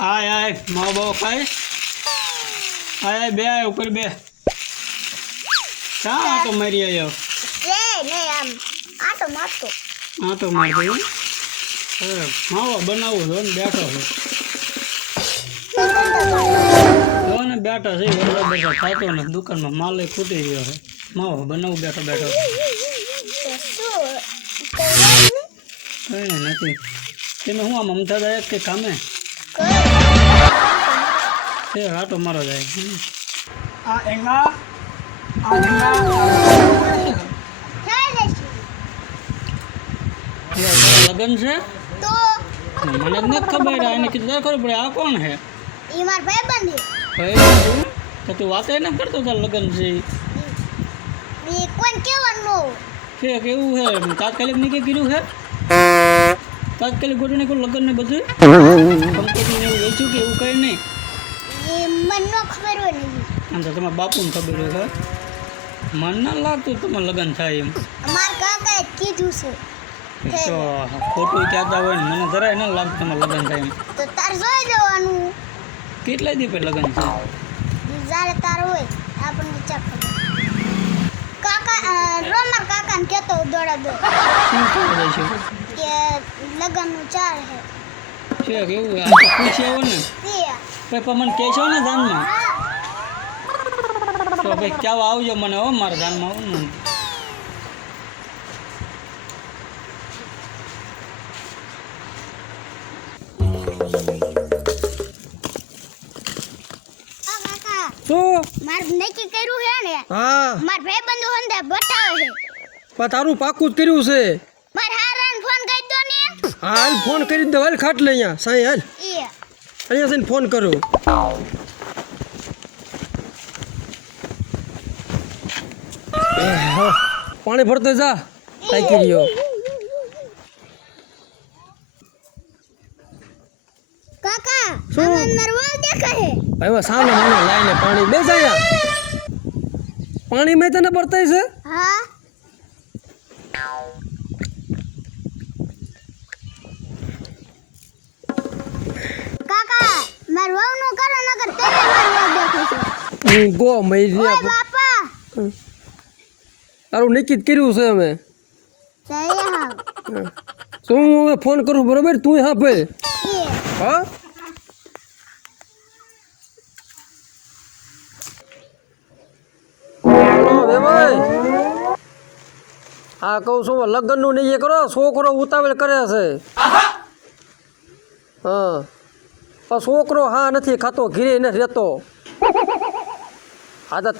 આય આય માવો બાવો ખાય આય આય બે આય ઉપર બે શા આટો મારી આવ્યો એ નહીં આમ આટો મારતો આટો મારી દઉં માવો બનાવું છો ને બેઠો છે જો ને બેઠો છે વરસાદ બરસાદ થતો ને દુકાનમાં માલે ખૂટી ગયો છે માવો બનાવું બેઠો બેઠો કઈ નથી તમે હું આમ અમથા જાય કે કામે એ આટો મારો જાય આ એંગા લગન છે તો મને જ નથી ખબર એને કીધું ખબર પડે આ કોણ છે ઈ માર ભાઈબંધ ભાઈ તો તું વાત ન કરતો તાર લગન છે ઈ કોણ કેવાનું છે કેવું છે તાત્કાલિક ની કે કીધું છે તાત્કાલિક ગોઠવીને કોઈ લગન ને બધું કંપની એવું વેચ્યું કે એવું કઈ નહીં ઈ મને ન ખબર હોય ને આમ તો તમારા બાપુને ખબર હોય મન ના લાગતું તમારે લગન થાય એમ અમાર કાકાએ કીધું છે તો ખોટું કહેતા હોય ને મને જરાય ન લાગતું તમારે લગન થાય એમ તો તાર જોઈ જવાનું કેટલા દી પછી લગન છે જ્યારે તાર હોય આપણને ચા ખબર કાકા રોમર કાકાને કહેતો દોડા દો શું ખબર છે કે લગનનું ચાર હે છે કેવું આ તો પૂછી આવો ને તે પણ મને કહેશો ને ધાનમાં હા તો ભાઈ ક્યાં આવજો મને હો મારા ધાનમાં આવું ને શું માર નક્કી કર્યું હે ને હા માર ભાઈબંધો હંદે બતાવે હે પણ તારું પાકું જ કર્યું છે માર હારાને ફોન કરી દો ને હાલ ફોન કરી દો હાલ ખાટ લે અહીંયા સાંઈ હાલ એ અહીંયા જઈને ફોન કરો પાણી ભરતો જા તાકી રહ્યો કાકા શું? આમાં માર વાળ દેખાય હે ભાઈ સામે મને લાઈને પાણી બે જાય પાણી મેં તને ભરતાય છે હા કાકા માર વાવનું કરો નકર તેને માર વાળ દેખાય છે હું ગો મરી ઓય બાપા તારું નિશ્ચિત કર્યું છે અમે જય હા શું હું હવે ફોન કરું બરોબર તું હા ભાઈ એ હા ભાઈ હા કહું છું લગ્નનું નહીં એ કરો છોકરો ઉતાવળ કરે છે હા પણ છોકરો હા નથી ખાતો ઘીરે નથી રહેતો હા તો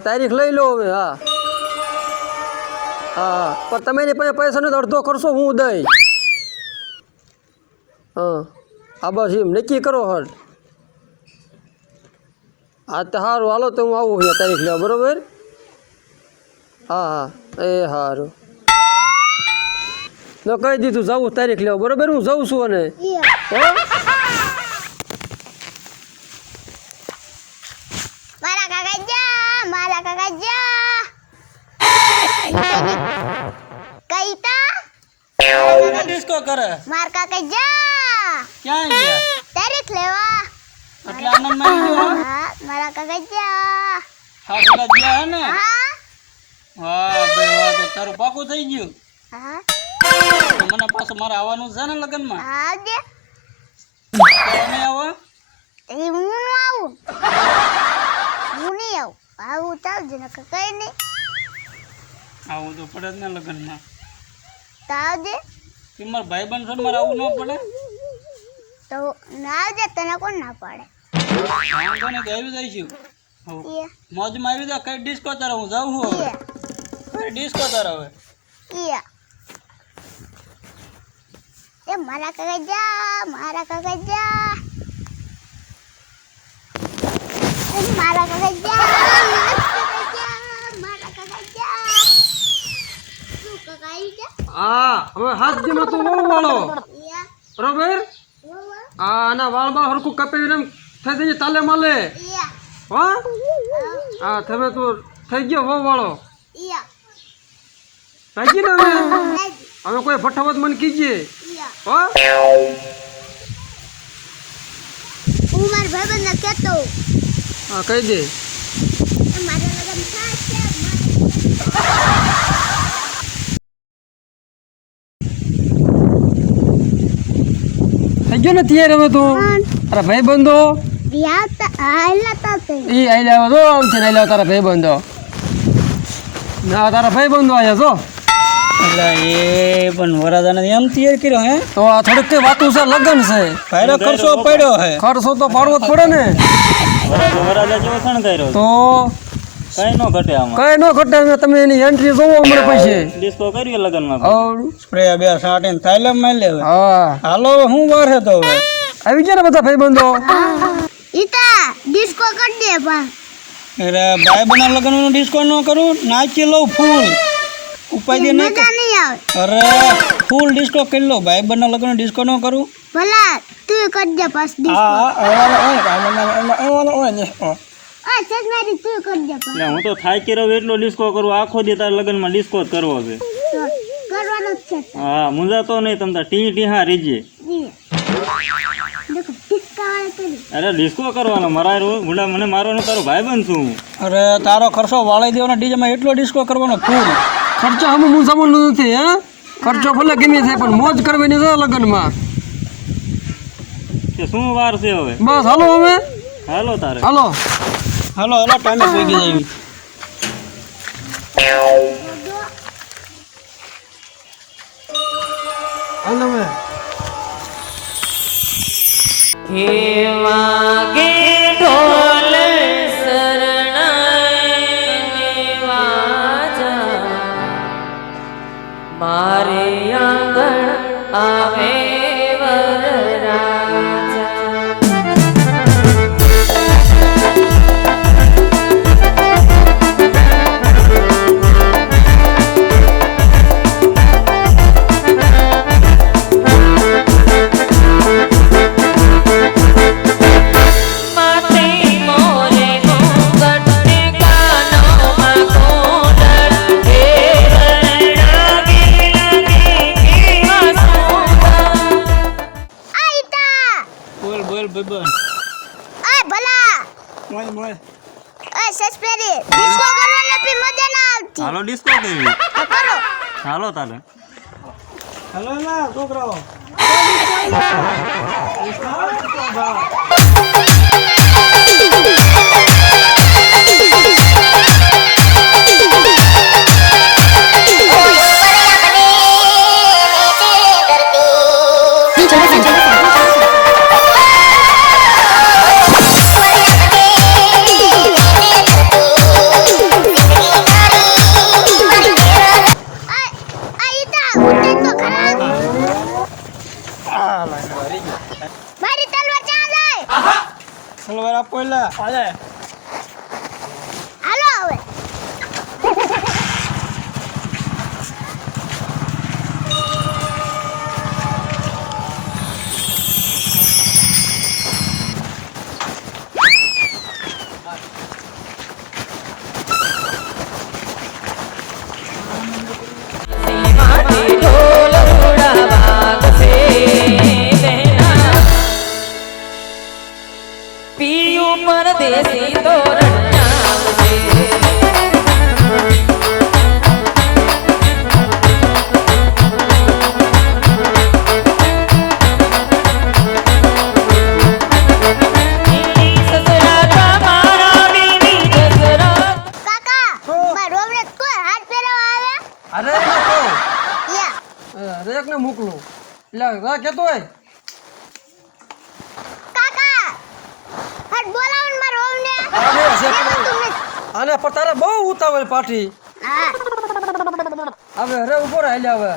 તારીખ લઈ લો હવે હા હા પણ તમે એની પાસે પૈસા નથી અડધો કરશો હું દઈ હા હા બસ એમ નક્કી કરો હર હા તો સારું હાલો તો હું આવું અહીંયા તારીખ લેવા બરોબર હા હા એ સારું તો કહી દીધું જવું તારીખ લેવા બરોબર હું જઉં છું અને એ હો મારા કાકા જા કઈતા ડિસ્કો કરે માર કાકા જા ક્યાં ગયા તારીખ લેવા એટલે આનંદ મારી ગયો હા મારા કાકા જા હા બધા ગયા હે ને હા વાહ ભાઈ વાહ તો તારું પાકું થઈ ગયું હા તો મને પાછું મારે આવવાનું છે ને લગ્નમાં હા દે તમે આવો એ હું ન આવું હું નહીં આવું ચાલજે ને કઈ નહીં આવું તો પડે જ ને લગ્નમાં તાવ દે કે મારા ભાઈબંધ છે મારે આવું ન પડે તો ના દે તને કોણ ના પાડે વાંધો ને આવી જઈશું એ મોજમાં આવી જાય કઈ ડિસ્કો તારે હું જાઉં છું હવે કઈ ડિસ્કો તારે હવે એ મારા કાકા જા મારા કાકા જા મારા કાકા જા મારા કાકા જા શું કાકા આવી જા હા હવે હાથ દીમાં તું બહુ વાળો બરોબર હા આના વાળ બાળ હરખું કપાવી એમ થઈ જઈએ તાલે માલે હા હા તમે તું થઈ ગયો હો વાળો થઈ ગઈ ને હવે કોઈ ફટાફટ મને કીજીએ હો ભાઈબંધને કહેતો હા કહી દે. મારા લગન થાય છે થઈ ગયો ને તૈયાર હવે તું? તારા ભાઈ બંધો એ આઈ લાવો તો આમ છે ને આઈ લાવો તારા ભાઈ બંધો. ના તારા ભાઈ બંધો આવ્યા છો એટલે એ પણ વરાજાને એમ તૈયાર કર્યો હે તો આ થોડીક કઈ વાતું છે, લગ્ન છે, ભાઈરો ખર્ચો પડ્યો હે. ખર્ચો તો પાડવો જ પડે ને. વરાજા જેવો શણગાર્યો તો કઈ નો ઘટે આમાં. કઈ ન ઘટે ને. તમે એની એન્ટ્રી જોવો હમણાં પછી. ડિસ્કો કર્યો લગનમાં. આવડું. સ્પ્રે બે સાટીને થાઈલેમ મારી લે હવે. હા હાલો હું વાર હે તો હવે. આવી ગયા ને બધા ભાઈ બંધો. ઈતા ડિસ્કો કરી દે બા અરે ભાઈ બના લગ્નનો ડિસ્કો ન કરું, નાચી લઉં ફૂલ ઉપાય દે ના. મજા નહીં આવે અરે ફૂલ ડિસ્કો કરી લો. ભાઈ બના લગ્નનો ડિસ્કો ન કરું. ભલા તું કરી દે પાસ ડિસ્કો હા આ સજમારી તું કરી દે પાસ હું તો થાકી રહ્યો એટલો ડિસ્કો કરું. આખો દી તારા લગ્નમાં ડિસ્કો જ કરવો છે. કરવાનો જ છે હા મુંજાતો નહીં તમતા ટી ટી હા રીજે. જી દેખો ટિક્કા વાળે કરી અરે ડિસ્કો કરવાનો મરાય ગુંડા મને મારવાનો તારો ભાઈ બન છું. અરે તારો ખર્ચો વાળી દેવાનો ડીજેમાં એટલો ડિસ્કો કરવાનો ફૂલ. ખર્ચો આમ હું સામાનનો નથી. હે ખર્ચો ભલે ગમે થાય પણ મોજ કરવાની છે લગ્નમાં. કે શું વાર છે હવે? બસ હાલો હવે. હાલો તારે હાલો હાલો હાલો ટાઈમે પહોંચી જાય. હાલો હવે. બોલ બોલ ભાઈબન. આ ભલા મોય મોય. એ સસ્પેરી ડિસ્કો કરવાનો પી મજા ના આવતી હાલો ડિસ્કો કરવી. આ કરો હાલો તારે હાલો ના છોકરાઓ. મારી તલવાર ક્યાં જાય સલવાર આપો એલા. હાલો હવે પરદેશી તોરણ કાકા મારો રોવડે કોઈ હાથ પહેરવા આવે અરે તો યા રેક ને મોકલું એટલે રા કેતો હોય. કાકા હાથ બોલાવો ને મારો રોવડે અરે આને પણ તારે બહુ ઉતાવળ પાટી. હા હવે અરે ઉભો રહે હવે.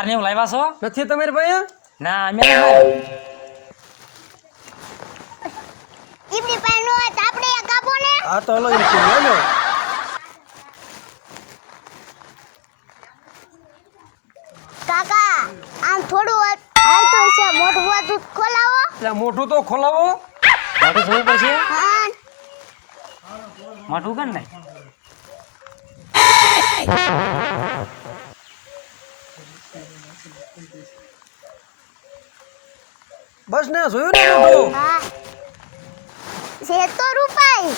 હાર ને લાવ્યા છો? નથી તમારી ભાઈ? ના અમે નહીં લાવ્યા. ઈમની પાસે નો હોય તો આપણે એક આપો ને હા તો હલો લે. એટલે મોઢું તો ખોલાવો. મોટું જોવું પડશે હા મોટું કર ને બસ ને જોયું ને મોઢું. હા છે તો રૂપાઈ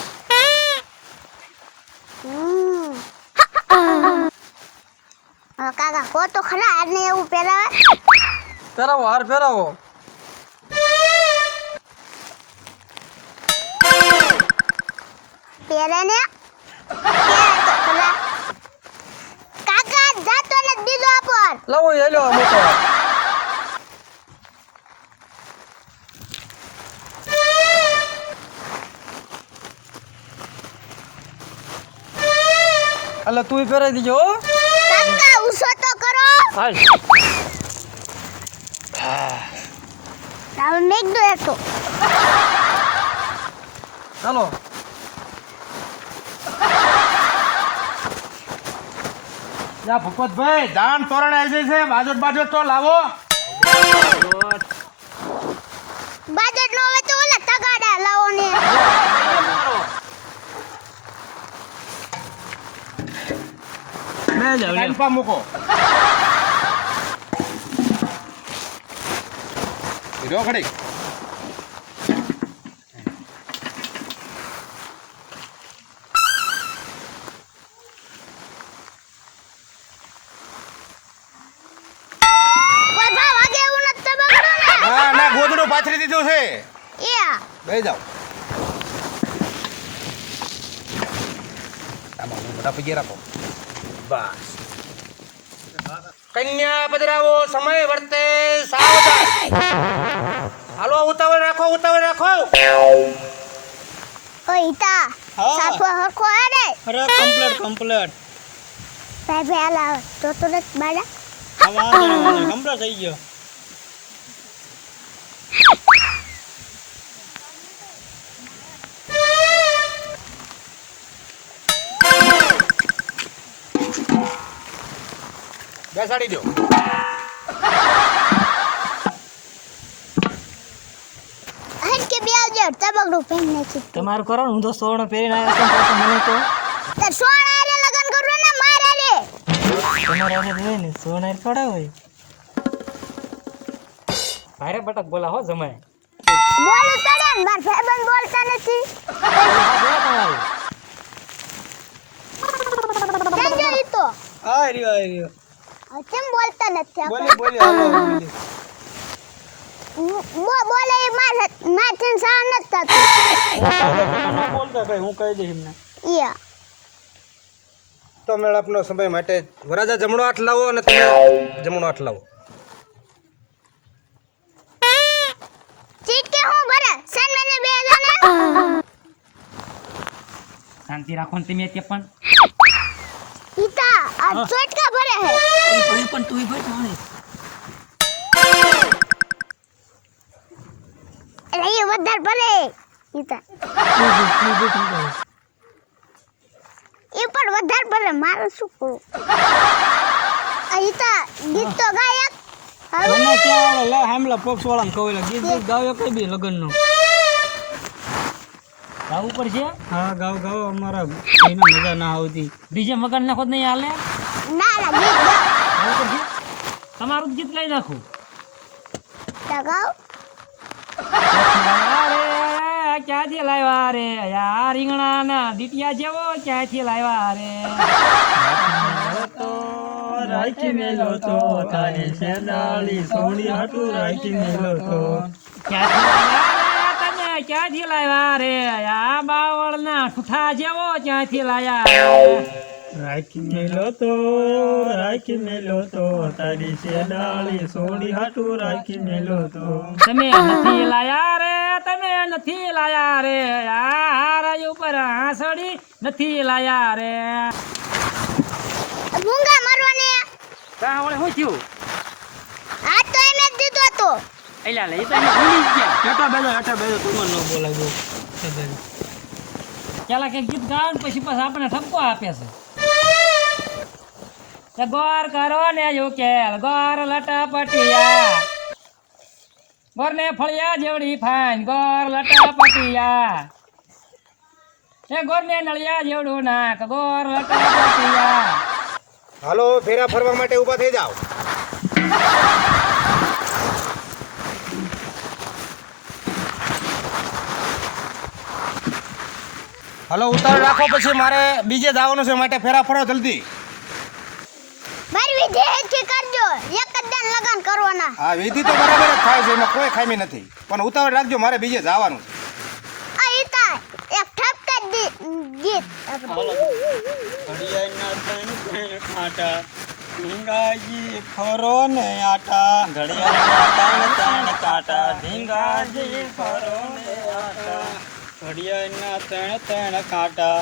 કાકા કો તો ખરા આને એવું પહેરાવે ફેરાવો, હાર ફેરાવો. પહેરે ને પહેરે તો ખરા કાકા જાતો ને દીધો આપણ લાવો એ લ્યો આ મોટો. એટલે તું પહેરાઈ દીજો હો. કાકા ઉસો તો કરો હાલ. રાવ મેક દો એક તો ચાલો. યા ભૂપતભાઈ દાન તોરણ આવી જાય છે બાજોટ બાજોટ તો લાવો. બાજેટ નો હોય તો ઓલા તગાડા લાવો ને બે જાવ લાઈન પા મૂકો. રહ્યો ઘડી. કોઈ ભાવ આગે એવું નથી તબગડો ને ના ના ગોદડું પાથરી દીધું છે. યા બેસી જાઓ. આમાં મોટા પગે રાખો. બસ. કન્યા પધરાવો સમય વર્તે સાવધાન. હાલો ઉતાવળ રાખો ઉતાવળ રાખો. ઓય ઈતા હા. સાફો હરખો હે ને અરે કમ્પ્લીટ કમ્પ્લીટ ભાઈ ભાઈ આલા તો નથી બાડા આ વાંધો નહીં કમ્પ્લીટ થઈ ગયો બેસાડી દો. હટ કે બે આવજો તબગડું પહેરીને છે તમારું કરો ને હું તો સોનું પહેરીને આવ્યો છું પાછું મને તો તે સોના આરે લગન કરો ને મારે રે તમારે એને હોય ને સોના થોડા હોય ભારે બટક બોલા હો જમાય બોલું તડે ને માર ભાઈબંધ બોલતા નથી કેજો ઈ તો આ રહ્યો કેમ બોલતા નથી બોલે આપણે બોલે હાલો બોલે બોલે ઈ માથે સહન નથી થતું ન બોલતા ભાઈ હું કહી દઈશ એમને યા તો મેળાપનો સમય માટે વરાજા જમણો હાથ લાવો અને તમે જમણો હાથ લાવો. ચીટ કે હું ભરે સન મને બે જણા શાંતિ રાખો ને તમે તે પણ ઈતા આ ચોટકા ભરે હે પણ તું ભાઈ જાણે એટલે એ વધારે ભરે ઈતા એ પણ વધારે ભરે મારું શું કરું ઈતા ગીત તો ગાયક હવે મને ક્યાં લે હામલા પોક્સ વાળાને કહું એટલે ગીત ગીત ગાવ કઈ બી લગનનો ગાવું પડશે હા ગાવ ગાવ અમારા ભાઈને મજા ના આવતી ડીજે મગન નાખો તો નહીં હાલે ના ના ગીત ગાવ ગાવું પડશે તમારું જ ગીત લઈ નાખું તો ગાવ ક્યાંથી લાવ્યા રે યા રીંગણા ના દીટિયા જેવો ક્યાંથી લાવ્યા રે રાખી મેલો તો તારી શેડાળી સોની હાટુ રાખી મેલો તો ક્યાંથી લાવ્યા રે આ બાવળ ના ઠુઠા જેવો ક્યાંથી લાયા રાખી મેલો તો તારી શેડાળી સોની હાટુ રાખી મેલો તો તમે નથી લાયા રે તમે નથી લાયા રે આ હારા ઉપર હાંસડી નથી લાયા રે મૂંગા મારવાને કા વળે શું થયું આ તો એમ જ દીધો તો એલા લે તો એને ભૂલી જ ગયા હેઠા બેજો તમને ન બોલાય બહુ પેલા કઈ ગીત ગાવ ને પછી આપણને ઠપકો આપે છે ગોર કરો ને યુકેલ ગોર લટપટિયા ગોરને ફળિયા જેવડી ફાઈન ગોર લટા પટિયા એ ગોરને નળિયા જેવડું નાક ગોર લટા પટિયા હાલો ફેરા ફરવા માટે ઊભા થઈ જાઓ. હાલો ઉતાર રાખો, પછી મારે બીજે જવાનું છે, માટે ફેરા ફરો જલ્દી. મારી વિધિ હેઠી કરજો, એક જ દાન લગન કરવાના. હા વિધિ તો બરાબર જ થાય છે, એમાં કોઈ ખામી નથી, પણ ઉતાવળ રાખજો, મારે બીજે જવાનું છે. આ ઈતા એક ઠપકા ગીત ઘડિયાળના ત્રણ ત્રણ કાંટા ઢીંગાજી ફરો ને આટા ઘડિયાળના ત્રણ ત્રણ કાંટા ઢીંગાજી ફરો ને આટા ઘડિયાળના ત્રણ ત્રણ કાંટા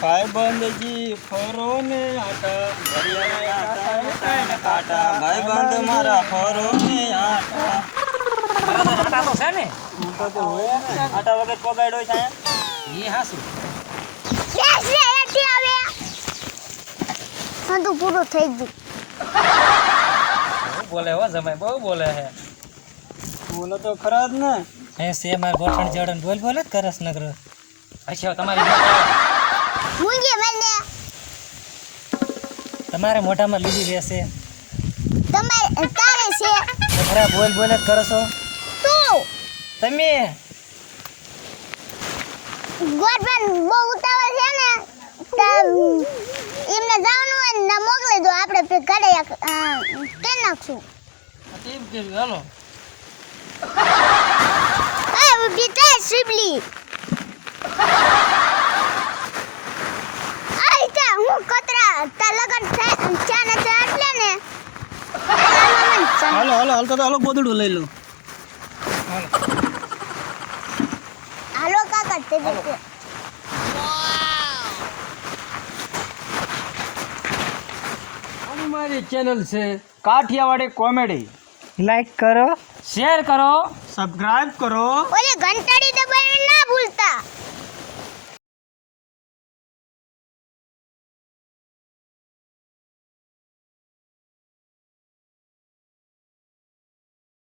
ભાઈબંધજી ફરો ને આટા ઘડિયાળના ત્રણ ત્રણ કાંટા ભાઈબંધ મારા ફરો ને આટા આટા તો છે ને આટા વગર પગાડ્યો છે એ હાસુ બેસ રે હેઠી આવે. બધું પૂરું થઈ ગયું. બહુ બોલે હો જમાઈ બહુ બોલે હે બોલો તો ખરા જ ને હે સે માર ગોઠણ જડન બોલ બોલ જ કરસ નગર અચ્છા તમારી મુંગી મને તમારે મોઢામાં લીધી રહેશે તમારે તારે છે તમારા બોલ બોલ જ કરો છો તું તમે ગોઠવણ બહુ ઉતાવળ છે ને તો એમને જવાનું હોય ને ના મોકલી દો, આપણે ઘરે કે નાખશું. એમ કર્યું હાલો એ બીતા શિબલી આઈતા હું કતરા તા લગન ચા ને ચા એટલે ને હાલો હાલો હાલતો તો હાલો ગોદડું લઈ લો હાલો કાકા તે દે. મારી ચેનલ છે કાઠિયાવાડી કોમેડી. લાઈક કરો શેર કરો સબસ્ક્રાઇબ કરો ઓલી ઘંટાડી દબાવીને ના